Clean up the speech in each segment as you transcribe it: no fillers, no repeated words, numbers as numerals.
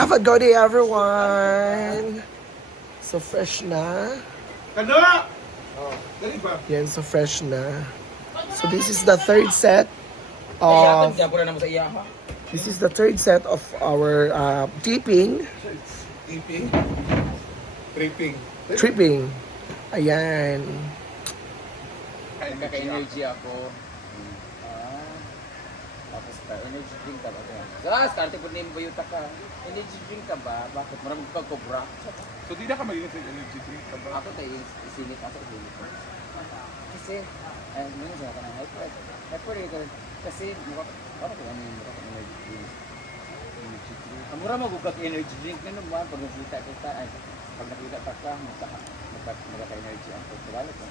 Have a good day, everyone! So fresh na. Kano? Dali ba? Yan, so fresh na. So this is the third set of our tipping. Tipping? Tripping. Tripping. Ayan. Kaka-energy ako. Tapos energy drink ka ba? Karte po na yung bayuta ka. Energy drink ka ba? Bakit? Maraming ka cobra. So di na ka mag-init ng energy drink ka ba? Ako tayo isinit ako sa dulo ko. Kasi, ano siya ka na hyper. Hyper ito. Kasi, parang kung ano yung mukha ko energy drink. Energy drink. Ang mura magugag energy drink na naman. Pag nakita, pag nakita ka, magkaka-energy ang pagkawala ko.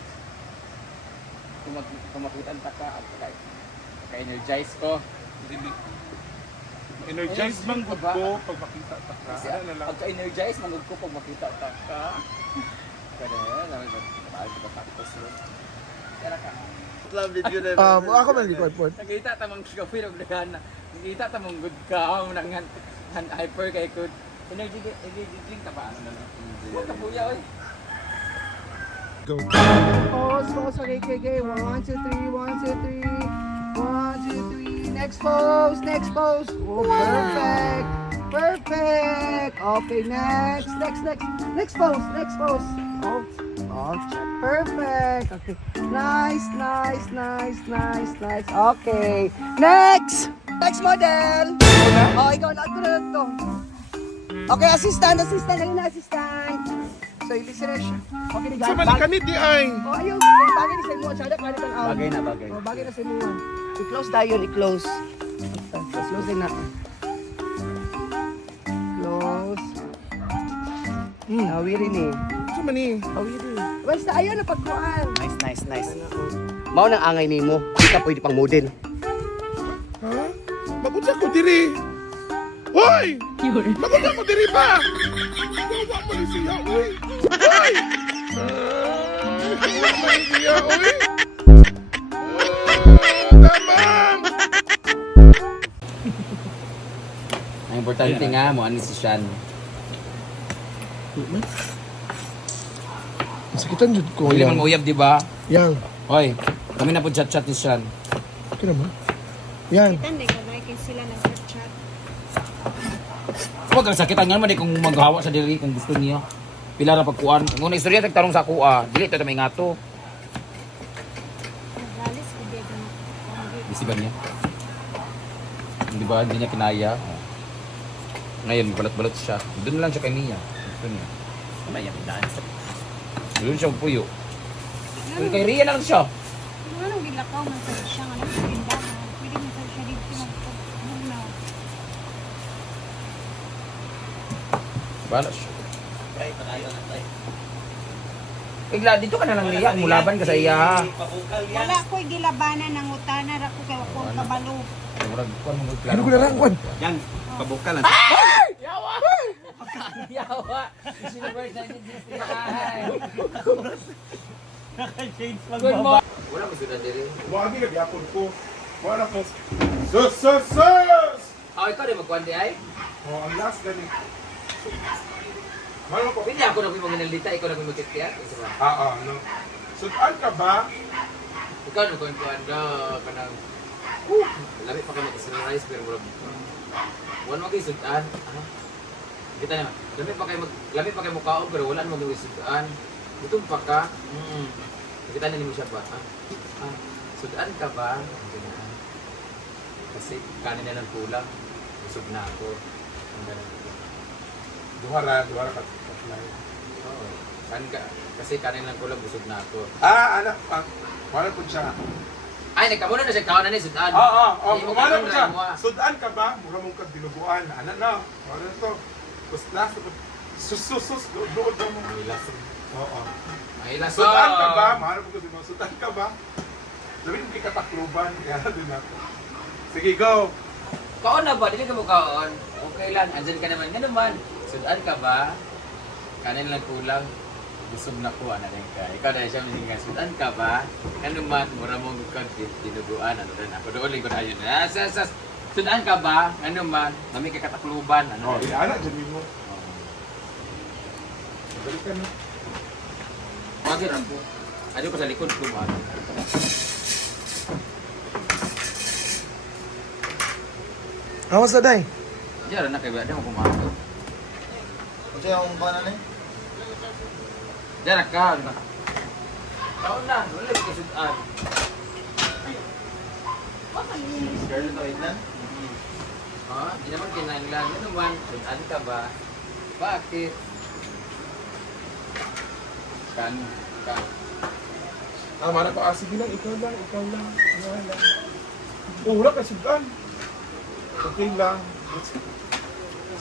Kung makita ang taka, ka-energize ko. Hindi. Energize man good ko pag makita ta ka. Kasi Ano na lang? pagka-energize, mangod ko pag makita ka. Kaya yan, namin ba tapos rin. Kaya ka. Ako man record po. Nakita tamang kape ng lagana. Nakita tamang good ka. Ang hyper kay good. Energy drink ka ba? Ano na lang? Huwag ka puya, oy. Go. Pose, okay, okay. 1, 2, 3, 1, 2, 3. 1, 2, 3. Next pose. Oh, perfect. Okay, next pose. Oh, perfect. Okay, nice. Okay, next model. Oh, ikaw na to. Okay, assistant. Ayun na, assistant. So, listen siya. Okay, Sa malikanit di ay. Oh, ayun. Bagay na sa inyo. Sada, kanit ang out. Bagay na, bagay. Oh, bagay na sa inyo. I-close tayo yun, i-close. Close din natin. Close. Awirin eh. Sa mani. Awirin. Basta, ayun na pagkuhan. Nice. Mao nang angay nimo. Di ka pwede pang model. Ha? Magunsa ko diri. Hoy! Magunsa ko diri ba? Gawa mo ni siya, oy. Hoy! Gawa mo ni siya, oy. Tamang! Ang importante nga mo ani si Sean. Sakitan jud ko Hindi man uyab di ba? Yang. Hoy, kami na po chat ni Sean. Okay naman. Yan. Tanda ka ba kay sila nag-chat? Huwag kang sakitan nga man kung maghawa sa diri kung gusto niya. Pila ra pagkuan. Kung istorya tagtarong sa kuha, dili to may ngato. Nagalis ko di ka Bisi ba niya? Hindi ba? Hindi niya kinaya. Ngayon, balot-balot siya. Doon na lang siya kay Mia. Gusto niya. Ano yan? Doon siya puyo. Kay Ria na lang siya. Anong gilakaw man sa siya nga nasa tindahan? Pwede man sa siya dito magpagbunaw. Balas siya. Igla, dito ka na lang Ria. Mulaban ka sa iya. Wala ko'y gilabanan ng utana ra ko kay wakong kabalo. Ano ko na lang, Juan? Yan, pabukal lang. Yawa! Yawa! Sinubers na din siya. Good morning. Wala mo sila diri. Wagi na gyapon ko. Wala ko. Sus! Oh, ikaw din magkuhan di ay? Oh, ang last gani. Malo ko. Hindi ako na kung maginaldita, ikaw na kung magkikiyat. No. Sudan ka ba? Ikaw na kung kuhan ka kanang labi pa kami sa rice pero wala wala mo kayo sudan. Kita na. Labi pa kayo mukhaon pero wala mo kayo sudan. Gutom pa ka. Kita na mo siya ba? Sudan ka ba? Kasi kanin na lang kulang. Busog na ako. Duhara ka. Oo. Kasi kanin lang kulang, busog na ako. Anak. Wala po siya. Ay, nagkamuna na siya kaon na ni sudan. Oo. Ay, Wala po siya. mo. Sudan ka ba? Mura mong kagdinuguan. Ano na? Wala to. Basta sus. Doon daw mo. Oo. Ay, laso. Sudan ka ba? Mahal po kasi mo. Sudan ka ba? Sabihin mo katakluban. Kaya din ako. Sige, go. Kaon na ba? Dili ka mo kaon. Okay lang. Andyan ka naman. Nga naman. Sudan ka ba? Kanin lang kulang. Busog na ko, ano rin ka. Ikaw na siya minigay. Sudan ka ba? Nga naman. Mura mong dinuguan. Ano rin ako. Doon lingkod ayun. Sudan ka ba? Ano man? Nami kay katakluban. Oh, Ano? anak dyan mo. Balik ka na. Wagin ako. Ano ko sa likod ko ba? Awas na, day. Diyan na kay ba? Diyan mo kumakas. Kasi yung paano na Diyan ka. Taon na. Wala ko sudan. Scarlett O'Hagan? Ha? Di naman kinanglan. Ano man? Sudan ka ba? Bakit? Kan. Mana ko, sige lang, ikaw lang. Wala. Oh, wala ka, sudan. Okay lang.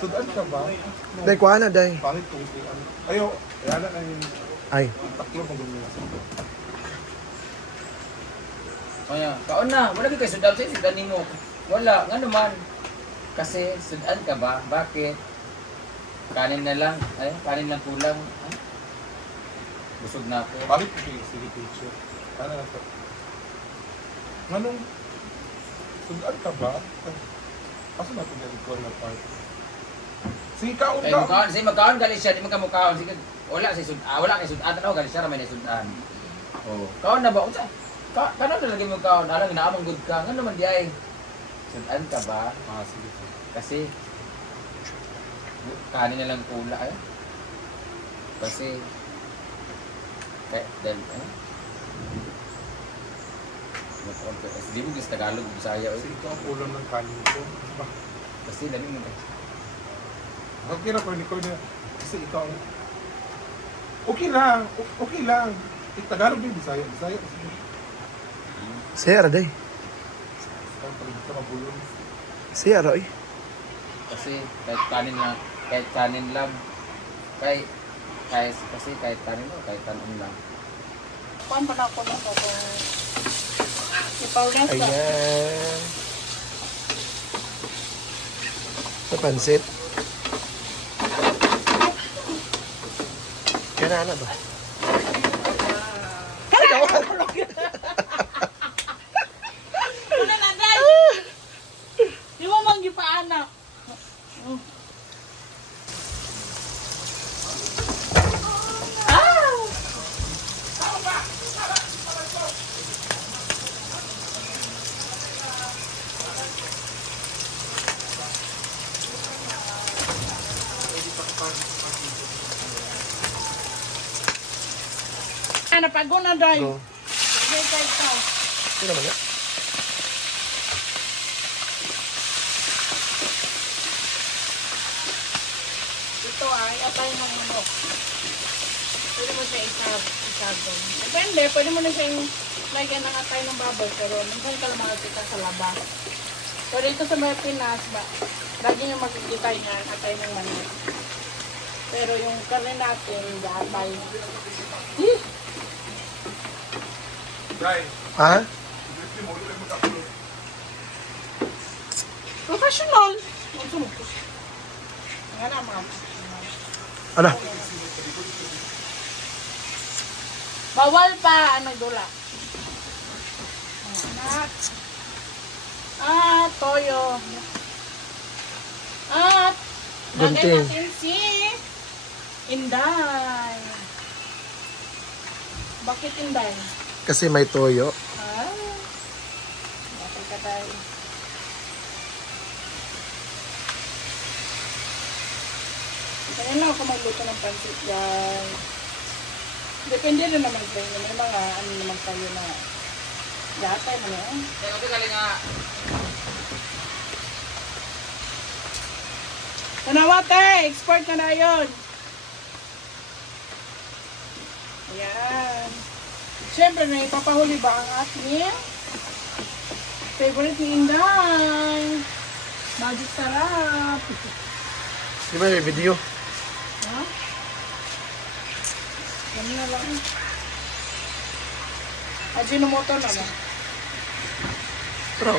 Sudan ka ba? Day, kuha na, day. Pangit kung ano. Ayo, ayan na yung Ay. taklo mag-uwi. Kaya, kaon na. Wala kay sudan sa sudan nimo. Wala. Nga naman. Kasi sudan ka ba? Bakit? Kanin na lang. Ay, kanin lang kulang. Ay, busog na ako. Pangit kung sige picture. Ano na to? Nganong, sudan ka ba? Asa na pinag-record na part? Sige, kaon Kay ka. mukhaon, sige magkaon gali siya, di man ka mukhaon. Sige, wala si sudan. Wala kay sudan. Tanaw gali siya ramay ni sudan. Oh, kaon na ba unsa? Kano na lagi mo kaon? Alang naamang good ka. Ngano man di ay? Sudan ka ba? Ah, sige. Kasi kanin na lang pula ay. Kasi dahil di mo gusto Tagalog o Bisaya Kasi ito ang ulam ng kanin ko. kasi dali mo Okay na ko, Nicole na. Kasi ikaw ang... Okay lang. Okay lang. Tagalog din, Bisaya. Bisaya. Siya, day. Ikaw talaga ka mabulong. Siya, Roy. kasi kahit kanin lang kahit kasi kahit kanin o kahit tanon lang. Kuan pa na ako ng photo. Ipawlas ba? Ayan. Sa pansit. Yan na ba? Wala na, day! Di mo manggipaanak. Napagod na, day. Go. Day, day, day. Sino naman yan? Ito ay atay ng manok. Pwede mo siya isagong. Depende, pwede mo na siyang lagyan ng atay ng baboy, pero minsan ka lang makikita sa laba. Pero dito sa mga Pinas, lagi nyo makikita yan, atay ng manok. Pero yung karne natin, atay. Guys, Ha? hindi mo ulit mag-upload. Professional! Ang sumukos. Nga na, mga Ano? bawal pa, ano, dula. Anak. Toyo. At, lagay Gunting. natin si Inday. Bakit Inday? Kasi may toyo. Bakit ka tayo? Kaya lang ako magluto ng pansit yan. Depende rin naman sa inyo. May mga ano naman kayo na yatay mo na yun. Kaya kasi galing nga Tanawate! Export na na yun! Ayan. Siyempre na ipapahuli ba ang ating favorite ni Inday? Magic sarap! Di ba may video? Ha? Ganun na lang. Ajinomoto na ba? Pero,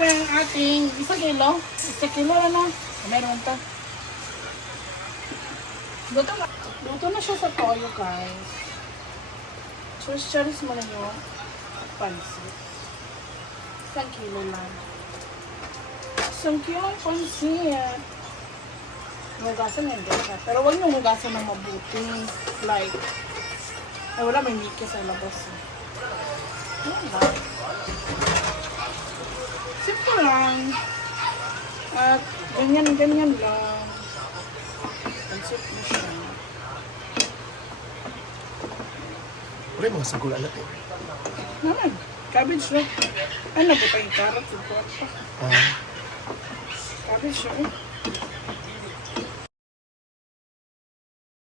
syempre ang ating 1 kilo. 1 kilo na. Meron pa. Luto na siya sa toyo, guys. Charis mo na yung pansit. 1 kilo lang. 1 kilo ang pansit. Hugasan na yung siya. Pero huwag nyo hugasan ng mabuti. Like, ay wala, may miki sa labas. Ayan lang. Simple lang. At ganyan lang. Pansit mo siya. Wala mga sagol alat eh. Naman, cabbage lang. Ay, nabutay yung carrot. Cabbage siya eh.